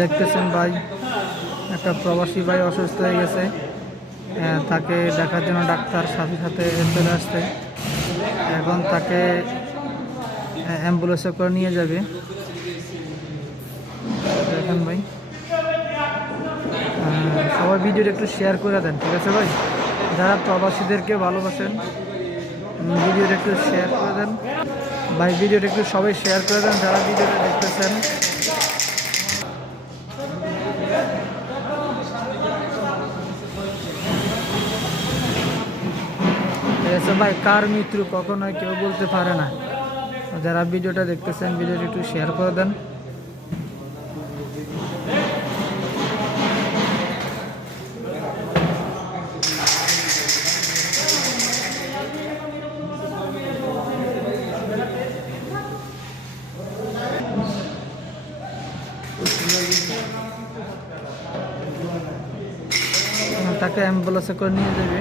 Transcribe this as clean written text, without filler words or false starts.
দেখতেছেন ভাই, একটা প্রবাসী ভাই অসুস্থ হয়ে গেছে, তাকে দেখার জন্য ডাক্তার সাথে সাথে চলে আসছে। এখন তাকে অ্যাম্বুলেন্সে করে নিয়ে যাবে। দেখেন ভাই, সবাই ভিডিওটা একটু শেয়ার করে দেন, ঠিক আছে ভাই? যারা প্রবাসীদেরকে ভালোবাসেন ভিডিওটা একটু শেয়ার করে দেন ভাই, ভিডিওটা একটু সবাই শেয়ার করে দেন যারা ভিডিওটা দেখতেছেন। ঠিক আছে ভাই, কার মৃত্যু কখনোই কেউ বলতে পারে না। যারা ভিডিওটা দেখতেছেন ভিডিওটা একটু শেয়ার করে দেন। তাকে অ্যাম্বুলেন্সে করে নিয়ে যাবে।